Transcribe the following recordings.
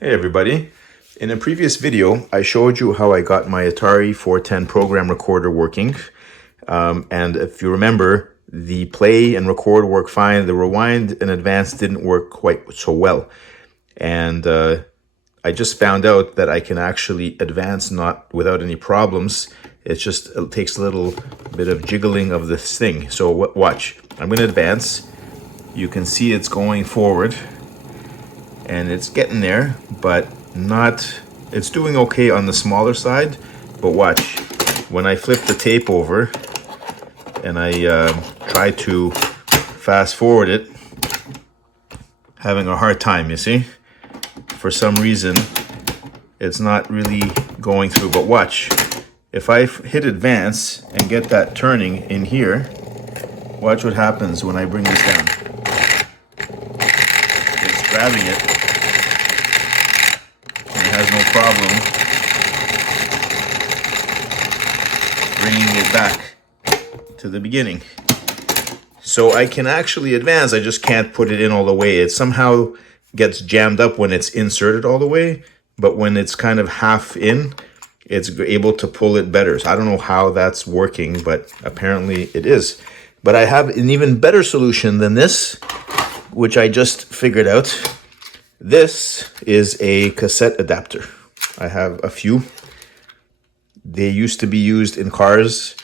Hey everybody. In a previous video, I showed you how I got my Atari 410 program recorder working. And if you remember, the play and record work fine. The rewind and advance didn't work quite so well. And I just found out that I can actually advance not without any problems. It takes a little bit of jiggling of this thing. So watch, I'm going to advance. You can see it's going forward. And it's getting there, but it's doing okay on the smaller side. But watch, when I flip the tape over and I try to fast forward it, having a hard time, you see? For some reason, it's not really going through, but watch. If I hit advance and get that turning in here, watch what happens when I bring this down. It's grabbing it. Has no problem bringing it back to the beginning. So I can actually advance, I just can't put it in all the way. It somehow gets jammed up when it's inserted all the way, but when it's kind of half in, it's able to pull it better. So I don't know how that's working, but apparently it is. But I have an even better solution than this, which I just figured out. This is a cassette adapter. I have a few. They used to be used in cars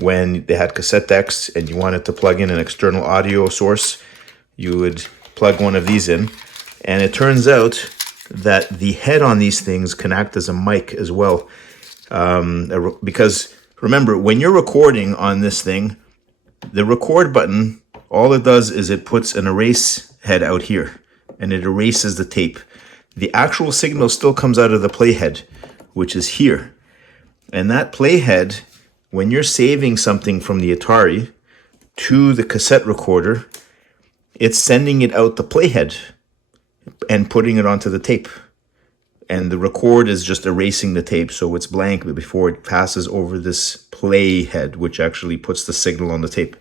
when they had cassette decks and you wanted to plug in an external audio source. You would plug one of these in, and it turns out that the head on these things can act as a mic as well. Because remember, when you're recording on this thing, the record button, all it does is it puts an erase head out here, and it erases the tape. The actual signal still comes out of the playhead, which is here. And that playhead, when you're saving something from the Atari to the cassette recorder, it's sending it out the playhead and putting it onto the tape. And the record is just erasing the tape, so it's blank before it passes over this playhead, which actually puts the signal on the tape.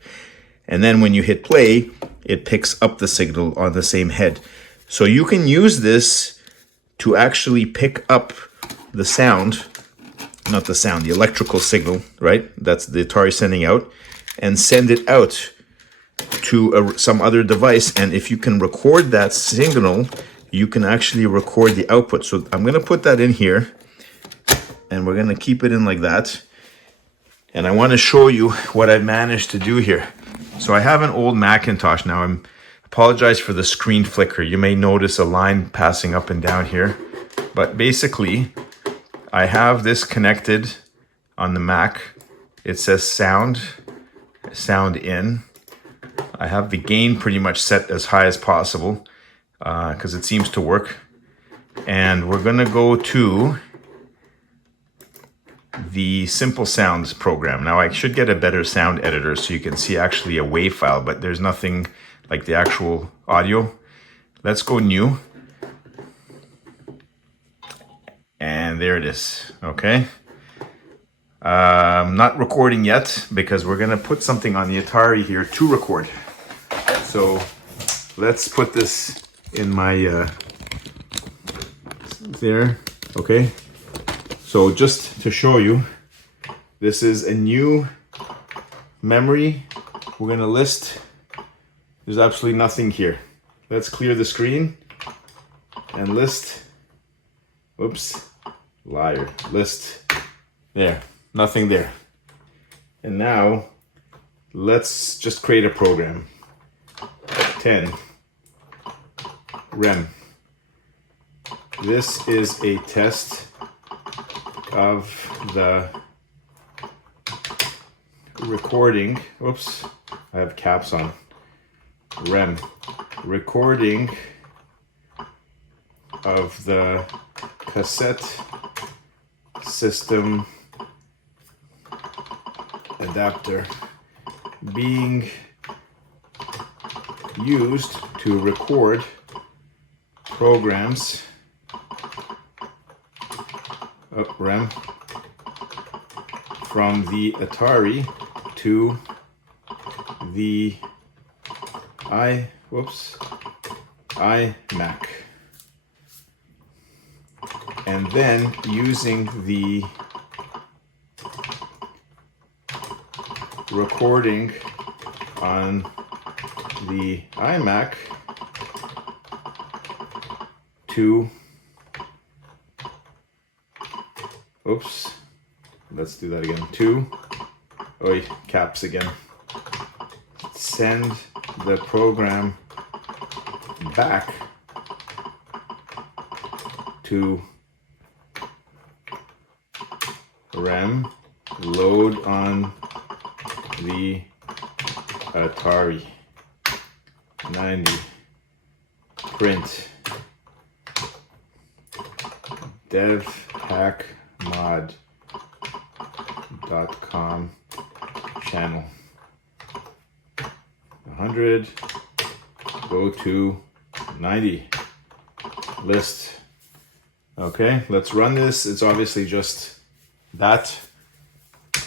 And then when you hit play, it picks up the signal on the same head. So you can use this to actually pick up the sound, not the sound, the electrical signal, right? That's the Atari sending out, and send it out to some other device. And if you can record that signal, you can actually record the output. So I'm going to put that in here, and we're going to keep it in like that. And I want to show you what I've managed to do here. So I have an old Macintosh now. I apologize for the screen flicker. You may notice a line passing up and down here. But basically, I have this connected on the Mac. It says sound in. I have the gain pretty much set as high as possible because it seems to work. And we're going to go to the Simple Sounds program. Now I should get a better sound editor so you can see actually a WAV file, but there's nothing like the actual audio. Let's go new. And there it is, okay? I'm not recording yet because we're gonna put something on the Atari here to record. So let's put this in my, there, okay? So just to show you, this is a new memory. We're gonna list, there's absolutely nothing here. Let's clear the screen and list, whoops, liar, list, there, nothing there. And now let's just create a program. 10, rem. This is a test of the recording, whoops, I have caps on, rem, recording of the cassette system adapter being used to record programs rem from the Atari to the iMac. And then using the recording on the iMac to, oops, let's do that again, caps again, send the program back to RAM, load on the Atari 90, print devhackmod.com channel 100, go to 90 list. Okay, let's run this. It's obviously just that,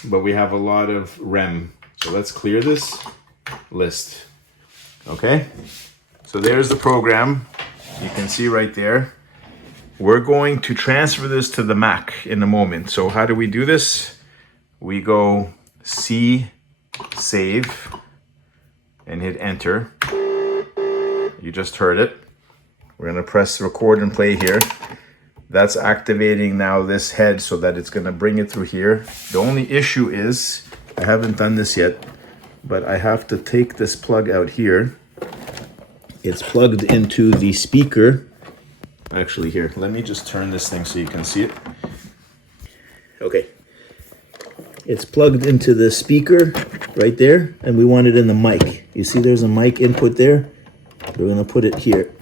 but we have a lot of REM. So let's clear this list. Okay, so there's the program. You can see right there. We're going to transfer this to the Mac in a moment. So how do we do this? We go C, save, and hit enter. You just heard it. We're gonna press record and play here. That's activating now this head so that it's gonna bring it through here. The only issue is, I haven't done this yet, but I have to take this plug out here. It's plugged into the speaker. Actually here, let me just turn this thing so you can see it. Okay. It's plugged into the speaker right there, and we want it in the mic. You see there's a mic input there? We're gonna put it here.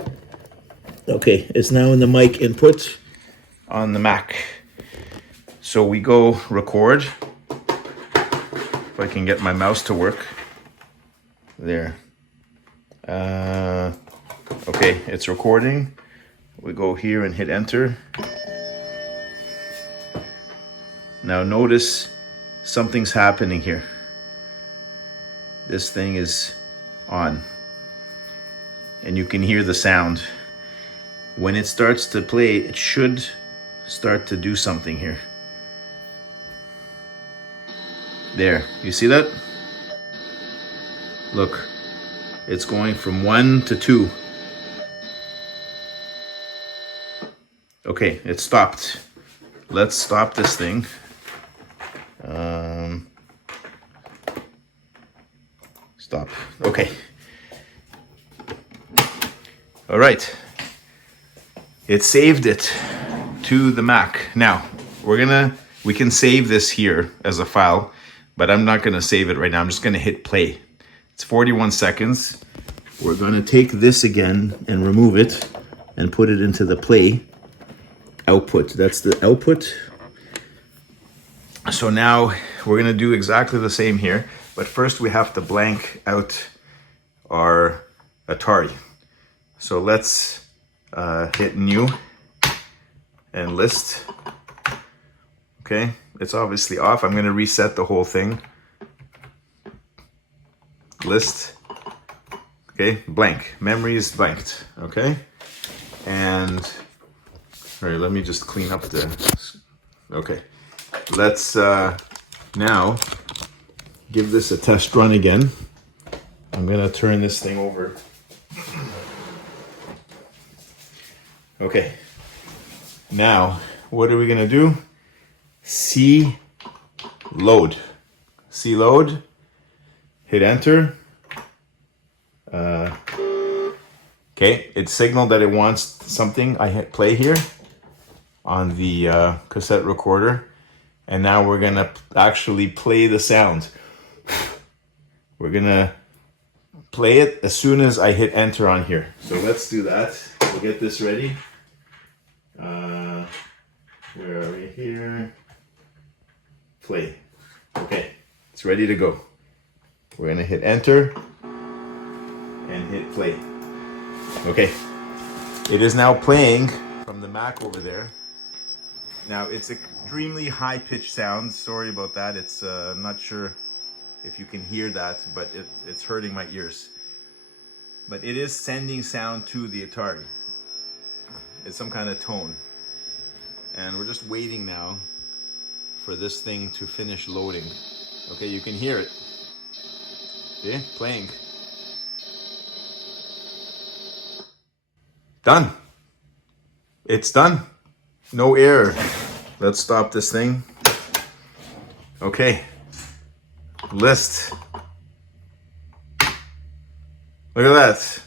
Okay, it's now in the mic input on the Mac. So we go record. If I can get my mouse to work. There. Okay, it's recording. We go here and hit enter. Now notice something's happening here. This thing is on. And you can hear the sound. When it starts to play, it should start to do something here. There, you see that? Look, it's going from 1 to 2. Okay, it stopped. Let's stop this thing. Stop. Okay. All right. It saved it to the Mac. Now, we can save this here as a file, but I'm not gonna save it right now. I'm just gonna hit play. It's 41 seconds. We're gonna take this again and remove it and put it into the play output. That's the output. So now we're gonna do exactly the same here, but first we have to blank out our Atari. So let's hit new and list. Okay, it's obviously off. I'm gonna reset the whole thing. List. Okay, blank. Memory is blanked. Okay, and all right, let me just clean up the. Okay, let's now give this a test run again. I'm gonna turn this thing over. Okay, now what are we gonna do? C load. C load. Hit enter. Okay, it signaled that it wants something. I hit play here on the cassette recorder, and now we're gonna actually play the sound. We're gonna play it as soon as I hit enter on here. So let's do that. We'll get this ready. Where are we here? Play. Okay, it's ready to go. We're gonna hit enter and hit play. Okay, it is now playing from the Mac over there. Now it's extremely high-pitched sound. Sorry about that. It's I'm not sure if you can hear that, but it's hurting my ears. But it is sending sound to the Atari. It's some kind of tone. and we're just waiting now for this thing to finish loading. Okay, you can hear it. See, playing. Done. It's done. No error. Let's stop this thing. Okay. List. Look at that.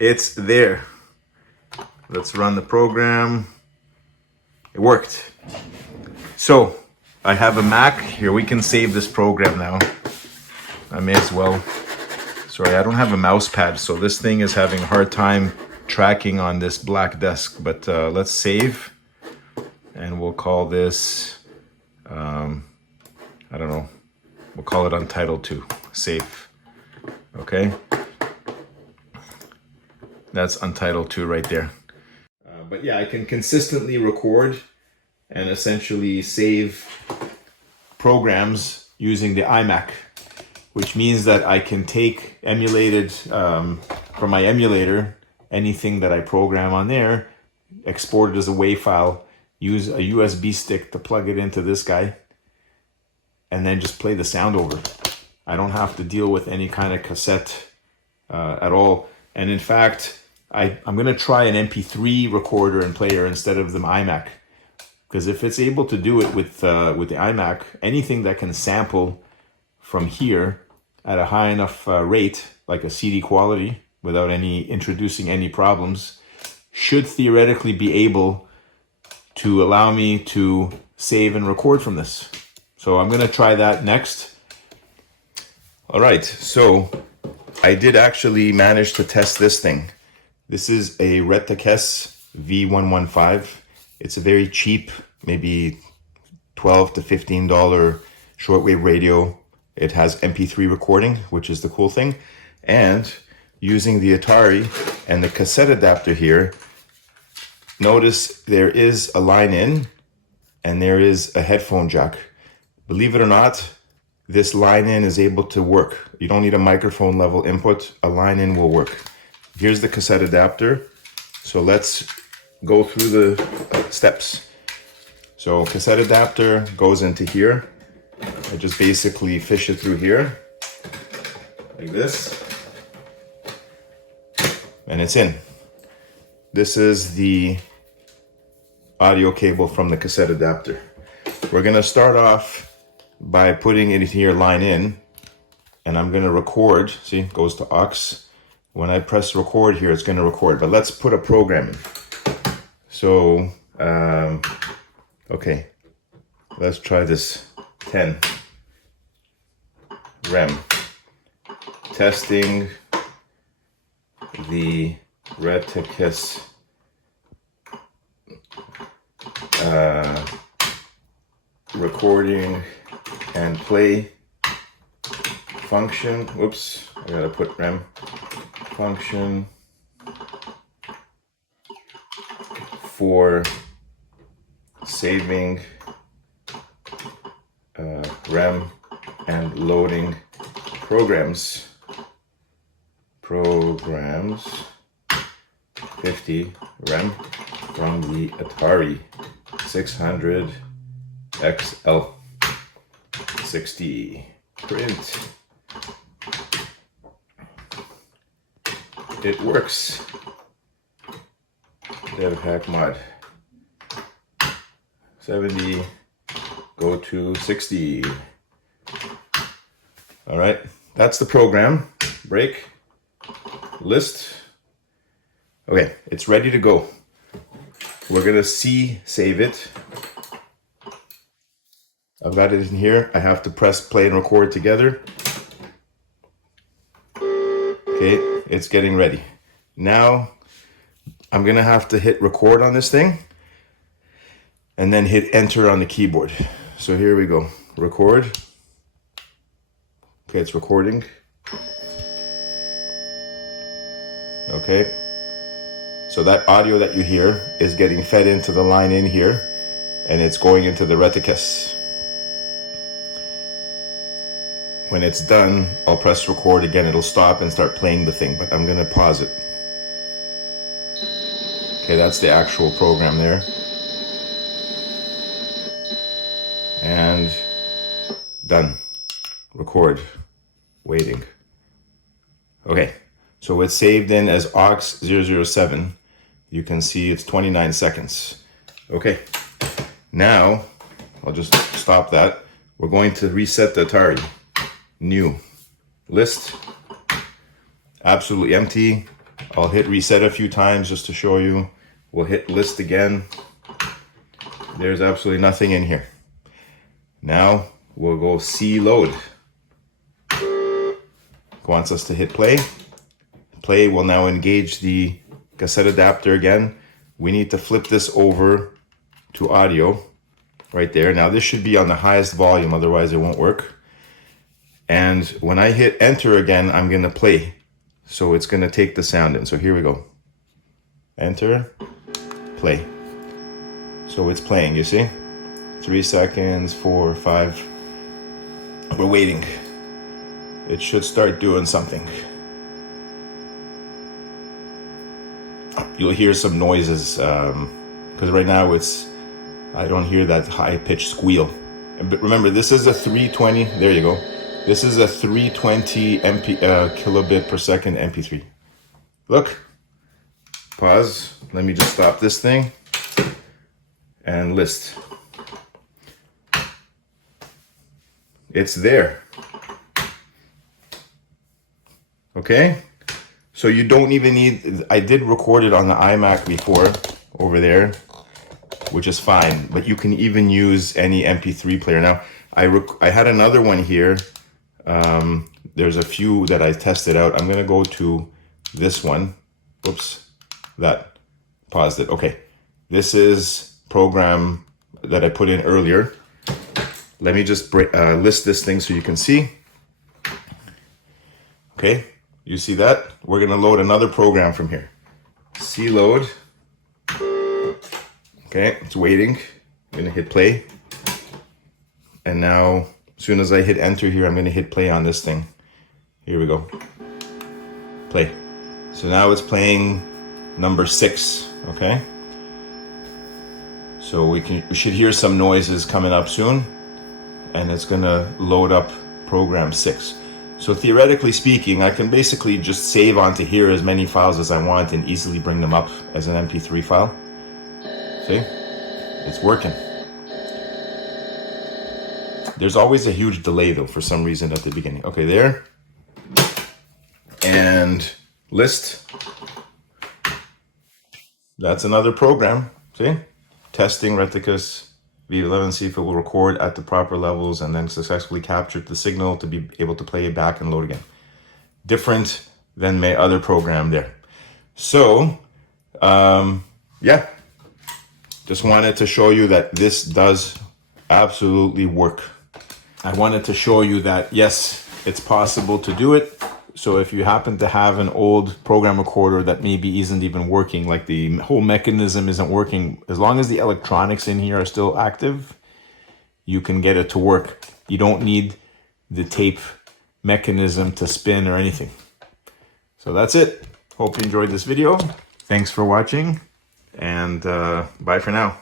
It's there. Let's run the program. It worked. So, I have a Mac. Here, we can save this program now. I may as well. Sorry, I don't have a mouse pad, so this thing is having a hard time tracking on this black desk. But let's save. And we'll call this, I don't know. We'll call it Untitled 2. Save. Okay. That's Untitled 2 right there. But yeah, I can consistently record and essentially save programs using the iMac, which means that I can take emulated, from my emulator, anything that I program on there, export it as a WAV file, use a USB stick to plug it into this guy, and then just play the sound over. I don't have to deal with any kind of cassette at all. And in fact, I'm going to try an MP3 recorder and player instead of the iMac. Because if it's able to do it with the iMac, anything that can sample from here at a high enough rate, like a CD quality, without introducing any problems, should theoretically be able to allow me to save and record from this. So I'm going to try that next. All right, so I did actually manage to test this thing. This is a Retekess v115. It's a very cheap, maybe $12 to $15 shortwave radio. It has MP3 recording, which is the cool thing. And using the Atari and the cassette adapter here, notice there is a line in and there is a headphone jack. Believe it or not, this line in is able to work. You don't need a microphone level input. A line in will work. Here's the cassette adapter. So let's go through the steps. So cassette adapter goes into here. I just basically fish it through here, like this. And it's in. This is the audio cable from the cassette adapter. We're gonna start off by putting it here, line in, and I'm gonna record. See, it goes to aux. When I press record here, it's gonna record, but let's put a program in. So, okay, let's try this. 10. REM. Testing the Retekess recording and play function. Whoops, I gotta put REM function for saving REM and loading programs 50 REM from the Atari 600 XL 60 print. It works. Dev hack mod 70, go to 60. All right, that's the program. Break, list. Okay, it's ready to go. We're gonna save it. I've got it in here. I have to press play and record together. Okay, it's getting ready. Now, I'm gonna have to hit record on this thing and then hit enter on the keyboard. So here we go, record. Okay, it's recording. Okay, so that audio that you hear is getting fed into the line in here and it's going into the Retekess. When it's done, I'll press record again. It'll stop and start playing the thing, but I'm gonna pause it. Okay, that's the actual program there. and done. Record. Waiting. Okay, so it's saved in as aux007. You can see it's 29 seconds. Okay, now I'll just stop that. We're going to reset the Atari. New. List. Absolutely empty. I'll hit reset a few times just to show you. We'll hit list again. There's absolutely nothing in here. Now we'll go C load. Wants us to hit play. Play will now engage the cassette adapter again. We need to flip this over to audio right there. Now this should be on the highest volume, otherwise it won't work. And when I hit enter again, I'm gonna play. So it's gonna take the sound in. So here we go. Enter, play. So it's playing, you see? 3 seconds, 4, 5. We're waiting. It should start doing something. You'll hear some noises because right now I don't hear that high-pitched squeal. But remember, this is a 320. There you go. This is a 320 kilobit per second MP3. Look. Pause. Let me just stop this thing and list. It's there. Okay, so you don't even need, I did record it on the iMac before over there, which is fine, but you can even use any MP3 player. Now, I had another one here. There's a few that I tested out. I'm gonna go to this one. Oops, that paused it. Okay, this is program that I put in earlier. Let me just list this thing so you can see. Okay. You see that? We're gonna load another program from here. C load. Okay, it's waiting. I'm gonna hit play. And now, as soon as I hit enter here, I'm gonna hit play on this thing. Here we go. Play. So now it's playing number 6, okay? So we should hear some noises coming up soon. And it's gonna load up program 6. So theoretically speaking, I can basically just save onto here as many files as I want and easily bring them up as an MP3 file. See? It's working. There's always a huge delay though, for some reason at the beginning. Okay, there. And list. That's another program. See? Testing Retekess v115, see if it will record at the proper levels and then successfully capture the signal to be able to play it back and load again. Different than my other program there. So, yeah, just wanted to show you that this does absolutely work. I wanted to show you that, yes, it's possible to do it. So if you happen to have an old program recorder that maybe isn't even working, like the whole mechanism isn't working, as long as the electronics in here are still active, you can get it to work. You don't need the tape mechanism to spin or anything. So that's it. Hope you enjoyed this video. Thanks for watching, and bye for now.